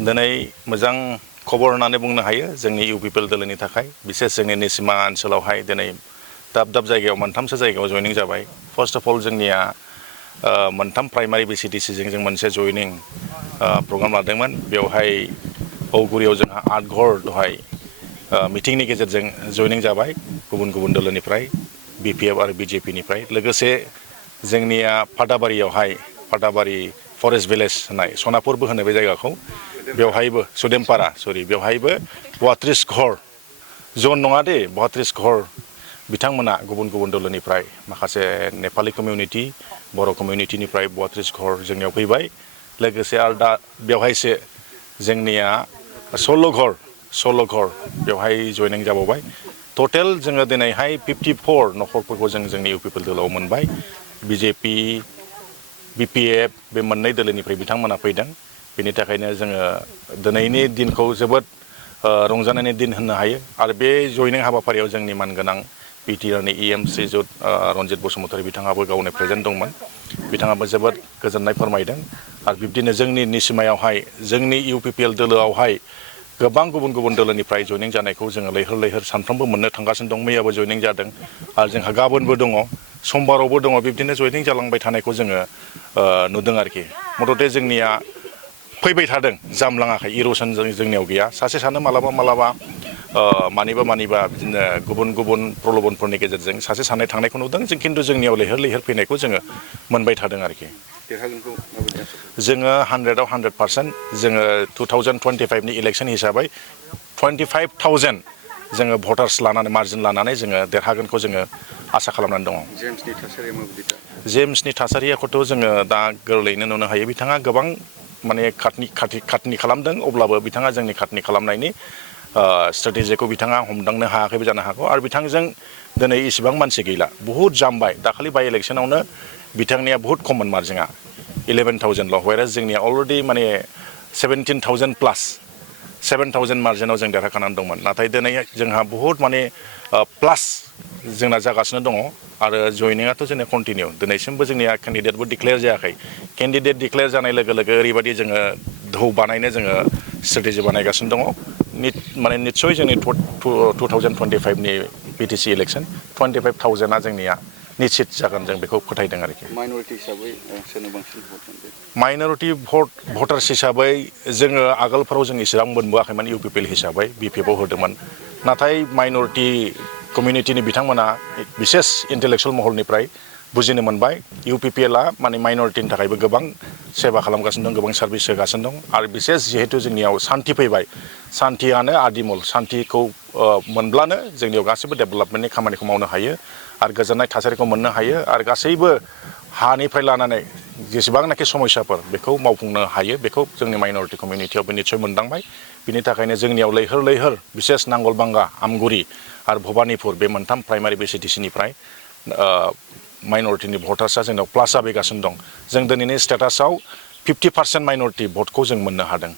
दिनै मोजां खबर होननानै बुंनो हायो जोंनि इउपिपिएल दोलोनि थाखाय बिसेस जोंनि निसिमा ओनसोलावहाय दिनै दाब दाब जायगायाव मोनथामसो जायगायाव जयनिं जाबाय फार्स्ट अफ अल जोंनिया मोनथाम प्राइमारि बिसिडिसिजों जों मोनसे जयनिं प्रग्राम लादोंमोन बेवहाय औगुरियाव जोंहा 8 घर दहाय मिटिंनि गेजेरजों जयनिं जाबाय गुबुन गुबुन दोलोनिफ्राय बिपिएफ आरो बिजेपिनिफ्राय लोगोसे जोंनिया फाटाबारि फरेस्ट भिलेज होननाय सनापुरबो होनो बे जायगाखौ बेवहायबो सुदेमपारा बेवहायबो 32 घर जन नङा दे 32 घर बिथांमोना गुबुन गुबुन दोलोनिफ्राय माखासे नेपाली कमिउनिटि बर' कमिउनिटिनिफ्राय 32 घर जोंनियाव फैबाय लोगोसे आरो दा बेवहायसो जोंनिया 16 घर बेवहाय जयनिं जाबावबाय टटेल जोङो दिनैहाय 54 नखरफोरखौ जों जोंनि इउपिपिएल दोलोआव मोनबाय बिजेपि बिपिएफ बे मोननै दोलोनिफ्राय बिथांमोना फैदों बेनि थाखायनो जोङो दिनैनि दिनखौ जोबोद रंजानायनि दिन होननो हायो आरो बे जयनिं हाबाफारियाव जोंनि मानगोनां बिटिआरनि इएम श्रीजुत रन्जित बसुमतारी बिथाङाबो गावनो प्रेजेन्ट दंमोन बिथाङाबो जोबोद गोजोननाय फोरमायदों आरो बिब्दिनो जोंनि निसिमायावहाय जोंनि इउपिपिएल दोलोआवहाय गोबां गुबुन गुबुन दोलोनिफ्राय जयनिं जानायखौ जोङो लैहोर लैहोर सानफ्रोमबो मोननो थांगासिनो दं मैयाबो जयनिं जादों आरो जोंहा गाबोनबो दङ समबारावबो दङ बिब्दिनो जयनिं जालांबाय थानायखौ जोङो नुदों आरोखि मथथे जोंनिया फैबाय थादों जामलाङाखै इर'सन जोंनियाव गैया सासे सानो मालाबा मानिबा बिदिनो गुबुन गुबुन प्रलबनफोरनि गेजेरजों सासे सानै थांनायखौ नुदों जों खिन्थु जोंनियाव लैहोर फैनायखौ जोङो मोनबाय थादों आरोखि जोङो 100आव 100% जोङो 2025नि इलेक्सन हिसाबै 25,000 जोङो भटार्स लानानै मार्जिन लानानै जोङो देरहागोनखौ जोङो आसा खालामनानै दङ जेम्सनि थासारियाखौथ' जोङो दा गोरलैयैनो नुनो हायो बिथाङा गोबां माने खाटनि खालामदों अब्लाबो बिथाङा जोंनि खाटनि खालामनायनि स्ट्रेटेजिखौ बिथाङा हमदांनो हायाखैबो जानो हागौ आरो बिथांजों दिनै इसेबां मानसि गैला बहुद जामबाय दाखालि बाइ इलेक्सनावनो बिथांनिया बहुद खममोन मार्जिना 11,000ल' व्हेरेज जोंनिया अलरेडि माने 17,000 प्लास 7,000 मार्जिनाव जों देरहाखानानै दंमोन नाथाय दिनै जोंहा बहुद माने प्लास जोंना जागासिनो दङ आरो जयनिंआथ' जोंना कन्टिनिउ दिनैसिमबो जोंनिया केन्डिडेटबो डिक्लेयार जायाखै केन्डिडेट डिक्लेयार जानाय लोगो लोगो ओरैबायदि जोङो धौ बानायनो जोङो स्ट्रेटेजि बानायगासिनो दङ माने निस्सय जोंनि 2025नि बिटिसि इलेक्सन 25,000आ जोंनिया निश्चित जागोन जों बेखौ फोथायदों आरोखि माइन'रिटि हिसाबै सोरनो बांसिन भट मोनदों माइन'रिटि भटार्स हिसाबै जोङो आगोलफोराव जों इसेबां मोनबोआखैमोन इउपिपिएल हिसाबै बिपिएफआव होदोंमोन नाथाय माइन'रिटि कमिउनिटिनि बिथांमोना बिसेस इन्टेलेक्सुवेल महरनिफ्राय बुजिनो मोनबाय इउपिपिएलआ माने माइन'रिटिनि थाखायबो गोबां सेबा खालामगासिनो दं गोबां सार्भिस होगासिनो दं आरो बिसेस जिहेतु जोंनियाव सान्थि फैबाय सान्थियानो आदिमल सान्थिखौ मोनब्लानो जोंनियाव गासैबो डेभेलपमेन्टनि खामानिखौ मावनो हायो आरो गोजोननाय थासारिखौ मोननो हायो आरो गासैबो हानिफ्राय लानानै जेसेबांनाखि समस्याफोर बेखौ मावफुंनो हायो बेखौ जोंनि माइन'रिटि कमिउनिटियावबो निस्सय मोनदांबाय बिनि थाखायनो जोंनियाव लैहोर बिसेस नांगलबांगा आमगुरि आरो भबानिपुर बे मोनथाम प्राइमारि बिसिडिसिनिफ्राय माइन'रिटिनि भटार्सआ जोंनाव प्लास जाबोगासिनो दं जों दिनैनि स्टेटासआव 50% माइन'रिटि भटखौ जों मोननो हादों